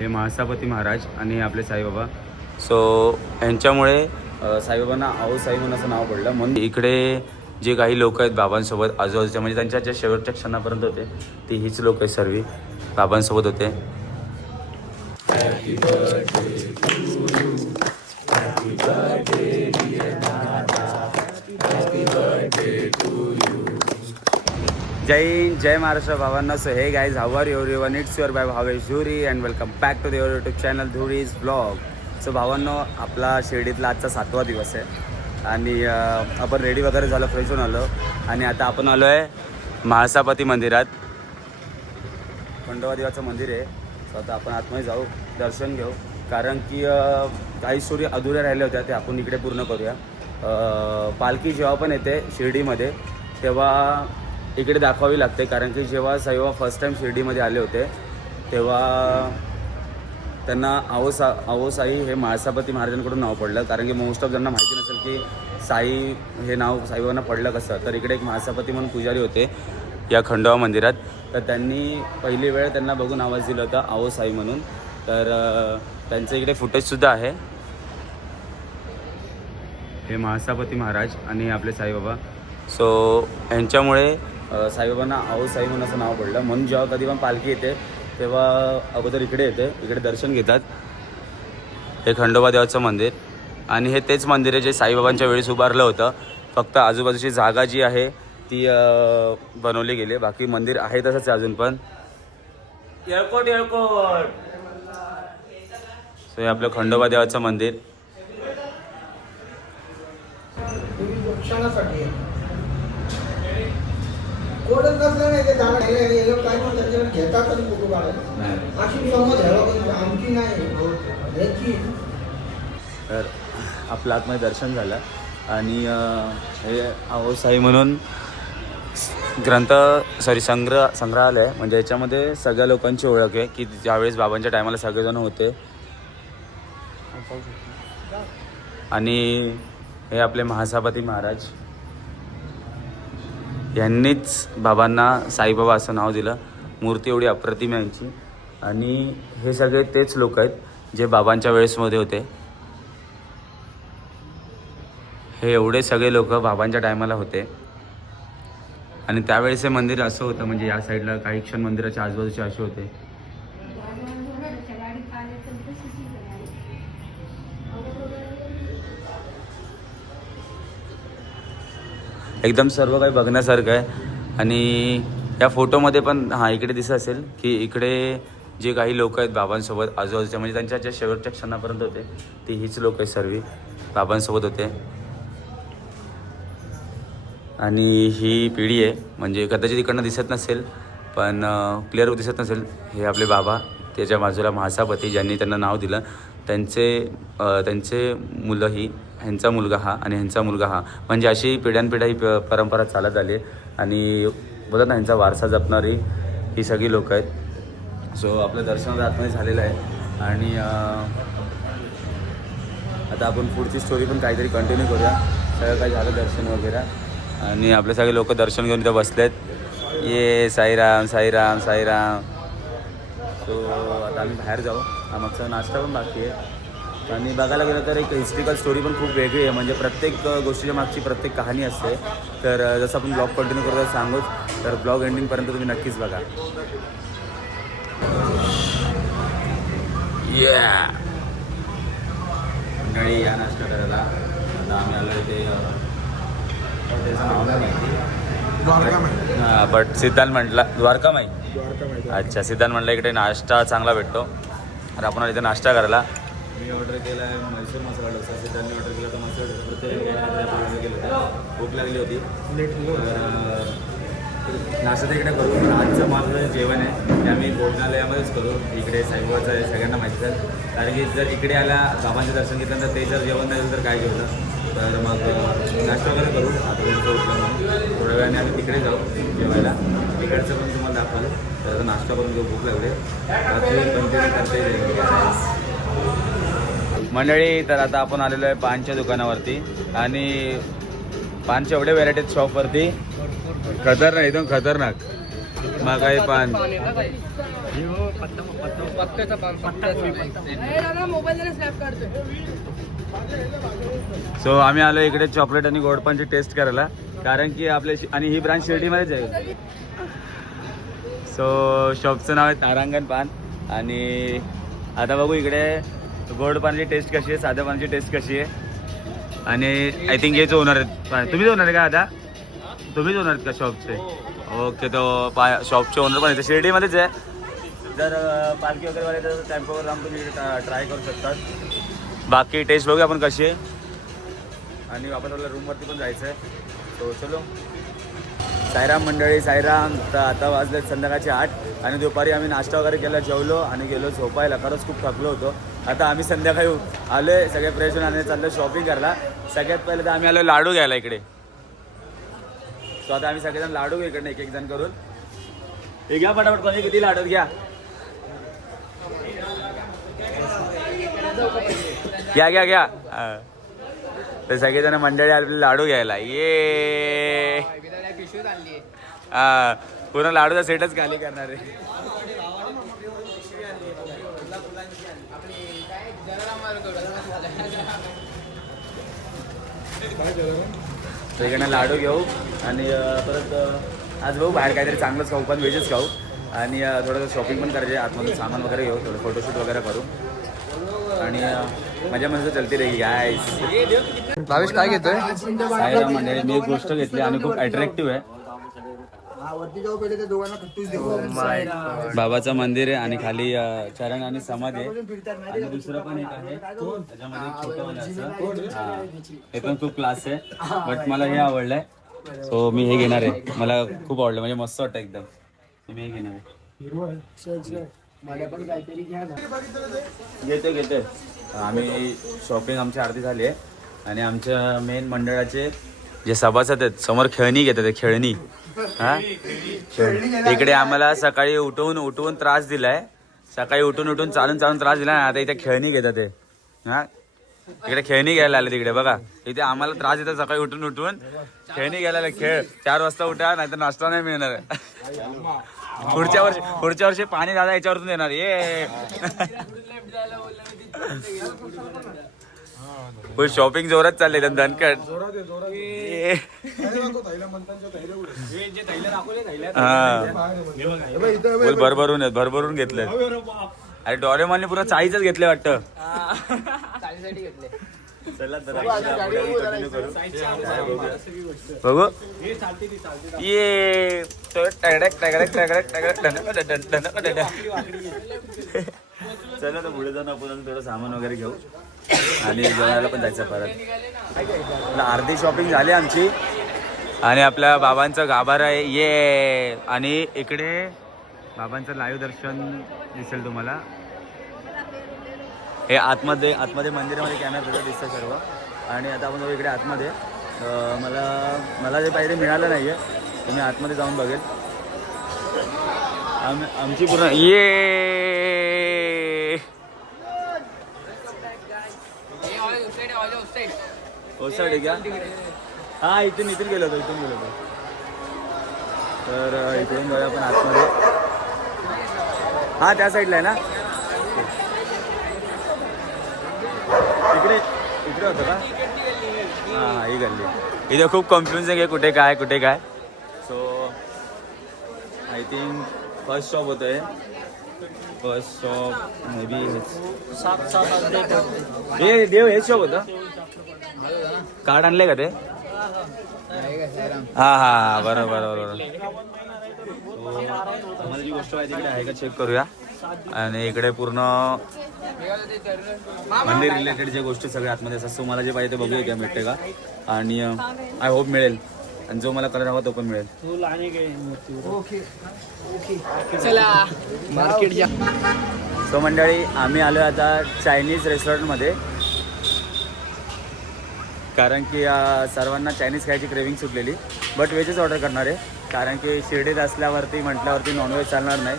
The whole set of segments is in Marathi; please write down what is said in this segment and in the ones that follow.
हे महासापती महाराज आणि हे आपले साईबाबा. सो यांच्यामुळे साईबाबांना आऊ साई म्हणून असं नाव पडलं. म्हणून इकडे जे काही लोक आहेत बाबांसोबत आजूबाजूच्या म्हणजे त्यांच्या ज्या शेवटच्या क्षणापर्यंत होते ती हीच लोक आहेत सर्व. बाबांसोबत होते. जय हिंद जय महाराष्ट्र भावांना. So hey guys how are your your it's your by Bhavesh Dhuri and welcome back to the your YouTube channel Dhuri's blog so भावांनो आपला शिर्डीतला आजचा सातवा दिवस आहे. आणि आपण रेडी वगैरे झालं फ्रेश होऊन आलो. आणि आता आपण आलो आहे महासापती मंदिरात. खंडोबा देवाचं मंदिर आहे. सो आता आपण आतमध्ये जाऊ दर्शन घेऊ. कारण की काही स्टोरी अधुऱ्या राहिल्या होत्या ते आपण इकडे पूर्ण करूया. पालखी जेव्हा पण येते शिर्डीमध्ये तेव्हा इकडे दाखवावी लागते कारण की जेव्हा साईबाबा फर्स्ट टाईम शिर्डीमध्ये आले होते तेव्हा त्यांना आवोसा आवोसाई हे माळसापती महाराजांकडून नाव पडलं. कारण की मोस्ट ऑफ ज्यांना माहिती नसेल की साई हे नाव साईबाबांना पडलं कसं तर इकडे एक माळसापती म्हणून पुजारी होते या खंडोबा मंदिरात. तर त्यांनी पहिली वेळ त्यांना बघून आवाज दिला होता आवो साई म्हणून. तर त्यांचं इकडे फुटेजसुद्धा आहे. हे महासापती महाराज आणि आपले साईबाबा. सो यांच्यामुळे साईबाबांना आऊ साई म्हणून असं नाव पडलं. म्हणून जेव्हा कधी पण पालखी येते तेव्हा अगोदर इकडे येते. इकडे दर्शन घेतात. हे खंडोबा देवाचं मंदिर. आणि हे तेच मंदिर आहे जे साईबाबांच्या वेळेस उभारलं होतं. फक्त आजूबाजूची जागा जी आहे ती बनवली गेली. बाकी मंदिर आहे तसंच आहे अजून पण. एअरपोर्ट एअरपोर्ट सो हे आपलं खंडोबा देवाचं मंदिर. कोणच नसलं नाही ते हे- हे लोक काय म्हणतात त्याच्यावर घेतात आणि फोटो काढायला अशी समज घ्यायला पाहिजे आमची नाही याची. तर आपलं आतमध्ये दर्शन झालं. आणि हे आहोसाई म्हणून ग्रंथ सॉरी संग्रह संग्रहालय म्हणजे याच्यामध्ये सगळ्या लोकांची ओळख आहे की ज्यावेळेस बाबांच्या टायमाला सगळेजण होते. आणि हे आपले महासापती महाराज. यांनीच बाबांना साईबाबा असं नाव दिलं. मूर्ती एवढी अप्रतिम यांची. आणि हे सगळे तेच लोक आहेत जे बाबांच्या वेळेसमध्ये होते. हे एवढे सगळे लोक बाबांच्या टायमाला होते. आणि त्यावेळेस हे मंदिर असं होतं म्हणजे या साईडला काही क्षण मंदिराच्या आजूबाजूचे असे होते. एकदम सर्व काही बघण्यासारखं आहे. आणि या फोटोमध्ये पण हां इकडे दिसत असेल की इकडे जे काही लोक आहेत बाबांसोबत आजूबाजूच्या म्हणजे त्यांच्या ज्या शेवटच्या क्षणापर्यंत होते ती हीच लोक आहेत सर्व. बाबांसोबत होते. आणि ही पिढी आहे म्हणजे कदाचित इकडनं दिसत नसेल पण क्लिअर दिसत नसेल. हे आपले बाबा त्याच्या बाजूला महासापती ज्यांनी त्यांना नाव दिलं. त्यांचे त्यांचे मुलं ही ह्यांचा मुलगा हा आणि ह्यांचा मुलगा हा. म्हणजे अशी पिढ्यानपिढ्या ही प- परंपरा चालत आली आहे. आणि बोलत ना ह्यांचा वारसा जपणारी ही सगळी लोक आहेत. सो आपलं दर्शन आतमध्ये झालेलं आहे. आणि आता आपण पुढची स्टोरी पण काहीतरी कंटिन्यू करूया. सगळं काही झालं दर्शन वगैरे. आणि आपले सगळे लोक दर्शन घेऊन इथं बसलेत. ये साईराम साईराम साईराम. सो आता आम्ही बाहेर जाऊ. हा मागचा नाश्ता पण बाकी आहे. आणि बघायला गेलं तर एक हिस्ट्रिकल स्टोरी पण खूप वेगळी आहे. म्हणजे प्रत्येक गोष्टीच्या मागची प्रत्येक कहाणी असते. तर जसं आपण ब्लॉग कंटिन्यू करतो सांगूच. तर ब्लॉग एंडिंगपर्यंत तुम्ही नक्कीच बघा. मंडळी या नाश्ता करायला. आता आम्ही आलो इथे नाव नाही हां बट सिद्धांत म्हटला द्वारकामाई. अच्छा सिद्धांत म्हटलं इकडे नाश्ता चांगला भेटतो. तर आपण आलो इथे नाश्ता करायला. मी ऑर्डर केला आहे म्हैसूर मसाला डोसा. सिद्धांतने ऑर्डर केला तर मसाला डोसा. प्रत्येक ऑर्डर केलं होतं. भूक लागली होती. तर नाश्ता तर इकडे करू. पण आजचं माझं जेवण आहे. ते आम्ही भोजनालयामध्येच करू. इकडे साईबाबाचं आहे सगळ्यांना माहिती आहे. कारण की जर इकडे आल्या बाबांचं दर्शन घेतल्यानंतर ते जर जेवण नाही झालं तर काय जेवलं तर मग नाश्ता वगैरे करू. आता उठलं म्हणून. थोड्या वेळाने आम्ही तिकडे जाऊ जेवायला. तिकडचं पण आपण तर नाश्ता करून घेऊ भूक लागले करते मंडळी तर आता आपण आलेलो आहे पानच्या दुकानावरती आणि पानच्या एवढ्या व्हेरायटीज शॉपवरती खतरनाक एकदम खतरनाक. महागाई पान. सो आम्ही आलो इकडे चॉकलेट आणि गोडपानची टेस्ट करायला. कारण की आपल्या शि- आणि ही ब्रांच शिर्डीमध्येच आहे. सो शॉपचं नाव आहे तारांगण पान. आणि आता बघू इकडे गोड पाण्याची टेस्ट कशी आहे साध्या पाण्याची टेस्ट कशी आहे. आणि आय थिंक हेच ओनर आहेत. तुम्हीच ओनर आहे का आता? तुम्हीच ओनर का शॉपचे ओके तो पा शॉपचे ओनर पण आहेत शिर्डीमध्येच आहे. जर पालखी वगैरे वाले तर टेम्पोवर जाऊन तुम्ही ट्राय करू शकतात. बाकी टेस्ट बघूया आपण कशी आहे. आणि वापस आपल्याला रूमवरती पण जायचं आहे. तो चलो. सायराम मंडळी सायराम तर आता वाजले संध्याकाळचे आठ आणि दुपारी आम्ही नाश्ता वगैरे केला जेवलो आणि गेलो झोपायला. खरंच खूप थकलो होतो. आता आम्ही संध्याकाळी आलो आहे सगळे फ्रेश होऊन आणि चाललो शॉपिंग करायला. सगळ्यात पहिले तर आम्ही आलो लाडू घ्यायला इकडे. सो आता आम्ही सगळेजण लाडू इकडनं इकडे एक एक जण करून. हे घ्या पटापट कोणी किती लाडू घ्या. घ्या घ्या घ्या. तर सगळेजण मंडळी आपले लाडू घ्यायला. ये. हा पूर्ण लाडूचा सेटच खाली करणार आहे. तर लाडू घेऊ आणि परत आज भाऊ बाहेर काहीतरी चांगलंच खाऊ पण व्हेजच खाऊ. आणि थोडंसं शॉपिंग पण करायचे आतमधून सामान वगैरे घेऊ थोडं फोटोशूट वगैरे करू. आणि अं, मजा मजा चलती रही गायस भावेश काय घेतोय? साईराम मंडळी मी एक गोष्ट घेतली आणि खूप अट्रॅक्टिव्ह आहे. हा बाबाचं मंदिर आहे आणि खाली चरण आणि समाधी आहे. आणि दुसरं पण एक आहे. त्याच्यामध्ये छोटं असं. हा. हे पण खूप क्लास आहे. बट मला हे आवडलंय. सो मी हे घेणार आहे. मला खूप आवडलं. म्हणजे मस्त वाटतं एकदम. मी हे घेणार आहे. घेतो घेतो. आम्ही शॉपिंग आमची अर्धी झाली आहे. आणि आमच्या मेन मंडळाचे जे सभासद आहेत समोर खेळणी घेतात खेळणी. हा? इकडे आम्हाला सकाळी उठवून उठवून त्रास दिलाय. सकाळी उठून उठून चालून चालून त्रास दिला आता इथे खेळणी घेतात ते. हा? इकडे खेळणी घ्यायला आले तिकडे बघा. इथे आम्हाला त्रास देतात सकाळी उठून उठून. खेळणी घ्यायला. खेळ. चार वाजता उठा नाहीतर नाश्ता नाही मिळणार. पुढच्या वर्षी पुढच्या वर्षी पाणी दादा याच्यावरतून देणार ये. शॉपिंग जोरात चालले धनकट दणकट. हा. भरभरून आहेत भरभरून घेतले अरे डोरेमॉलने पुरा चाळीच घेतले वाटतं. चला तर. बघू. ये. चला तर पुढे जाऊन आपण थोडं सामान वगैरे घेऊ. आणि जेवायला पण जायचं परत. अर्धी शॉपिंग झाली आमची. आणि आपल्या बाबांचं गाभारा आहे. ये. आणि इकडे बाबांचं लाईव्ह दर्शन दिसेल तुम्हाला. हे आतमध्ये आतमध्ये मंदिरामध्ये कॅमेरा तुझं दिसतं सर्व. आणि आता आपण इकडे आतमध्ये. मला मला जे पाहिजे मिळालं नाही आहे तुम्ही आतमध्ये जाऊन बघेल. आम आमची पूर्ण ये! ओसाडे का? हा इथून इथून गेलो होतो इथून गेलो होतो. तर इथून इकडून जाऊया आपण आतमध्ये. हा त्या साईडला आहे ना? इकडे होतं का हाँ ही गल्ली इथे खूप कन्फ्युजन आहे कुठे काय कुठे काय. So I think first shop होतं आहे फ़र्स्ट शॉप मे बी हे देव हेच शॉप होतं? कार्ड आणले का ते? हा हा बरोबर बरोबर. आम्हाला जी गोष्ट आहे तिकडे आहे का चेक करूया? आणि इकडे पूर्ण मंदिर रिलेटेड जे गोष्टी सगळ्या आतमध्ये असतात सो मला जे पाहिजे ते बघूया त्या भेटते का? आणि आय होप मिळेल. आणि जो मला कलर हवा तो पण मिळेल. चला. मार्केट जा. सो मंडळी आम्ही आलो आता चायनीज रेस्टॉरंटमध्ये कारण की सर्वांना चायनीज खायची क्रेविंग सुटलेली. बट व्हेजच ऑर्डर करणार आहे. कारण की शिर्डीत असल्यावरती म्हटल्यावरती नॉनव्हेज चालणार नाही.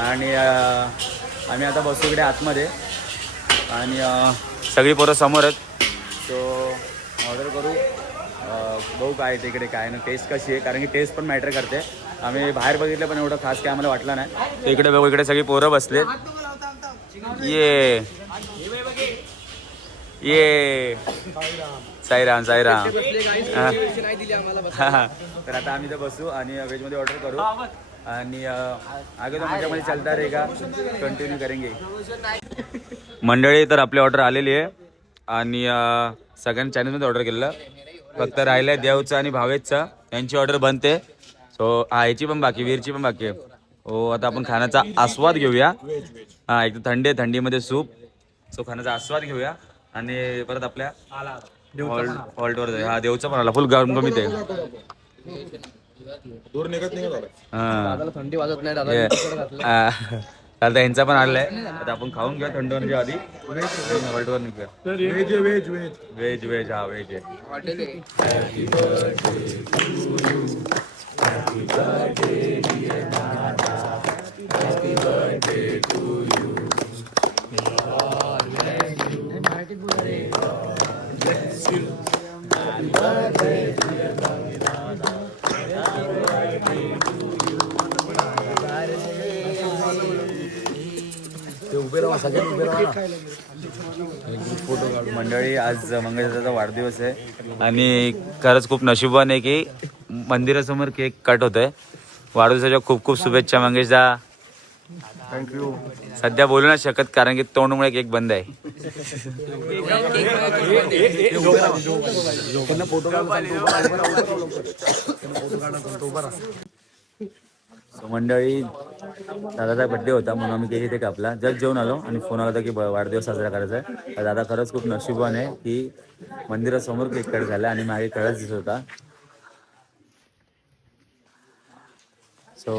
आणि आम्ही आता बसू इकडे आतमध्ये. आणि सगळी पोरं समोर आहेत. सो ऑर्डर करू. अं, बघू काय तिकडे काय ना टेस्ट कशी आहे? कारण की टेस्ट पण मॅटर करते. आम्ही बाहेर बघितलं पण एवढं खास काय आम्हाला वाटलं नाही. इकडे बघू इकडे सगळी पोरं बसले ये ये साईराम साईराम. तर आता आम्ही तर बसू आणि व्हेजमध्ये ऑर्डर करू. आणि आगे तो माझ्यामध्ये चालता रे का कंटिन्यू करेंगे. मंडळी तर आपली ऑर्डर आलेली आहे. आणि सगळ्यांनी चॅनलमध्ये ऑर्डर केलेलं. फक्त राहिलं आहे देवचं आणि भावेशचं यांची ऑर्डर बनते. सो हा याची पण बाकी वीरची पण बाकी आहे. हो आता आपण खाण्याचा आस्वाद घेऊया. हा एक तर थंडी आहे थंडीमध्ये सूप. सो खाण्याचा आस्वाद घेऊया. आणि परत आपल्या हॉल्टवर जाऊया. हा देवचा आला फुल गमगमीत आहे. दूर निघत हा. दादाला थंडी वाजत नाही हे, आता यांचा पण आलाय आता आपण खाऊन घेऊ थंड होण्याच्या आधी हॉल्टवर निघूया. Veg veg veg veg veg हा व्हेज आहे. मंडळी आज मंगळाचा वाढदिवस आहे आणि खरंच खूप नशिबान आहे की मंदिरासमोर केक कट होत आहे वाढदिवसाच्या खूप खूप शुभेच्छा मंगेशदा थँक्यू सध्या बोलू नाही शकत कारण की तोंडमुळे केक बंद आहे So, मंडळी दादाचा बड्डे होता म्हणून आम्ही केक इथे कापला. जस्ट जेवून आलो आणि फोन आला होता की वाढदिवस साजरा करायचा आहे दादा खरंच खूप नशिबान आहे की मंदिरासमोर केक कट झाला आणि मागे कळच दिसत होता. सो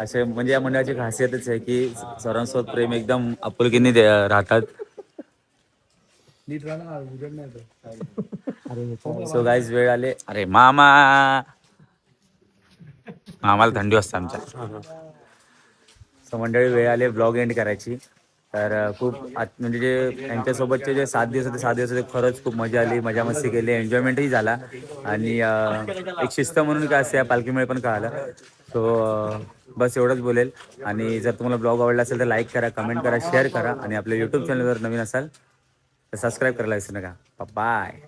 असे म्हणजे या मंडळाची खासियतच आहे की सर्वांसोबत प्रेम एकदम आपुलकीने राहतात. सो गाईज वेळ आले. अरे मामा! मामाला थंडी वाजते आमच्या. सो मंडळी वेळ आले ब्लॉग एंड करायची. तर खूप म्हणजे जे यांच्यासोबतचे जे सात दिवस होते सात दिवस होते खरंच खूप मजा आली मजा मस्ती केली एन्जॉयमेंटही झाला. आणि एक शिस्त म्हणून काय असते या पालखीमुळे पण कळालं. सो बस एवढंच बोलेल. आणि जर तुम्हाला ब्लॉग आवडला असेल तर लाईक करा कमेंट करा शेअर करा. आणि आपल्या यूट्यूब चॅनलवर नवीन असाल तर सबस्क्राईब करायला विसरू नका. बाय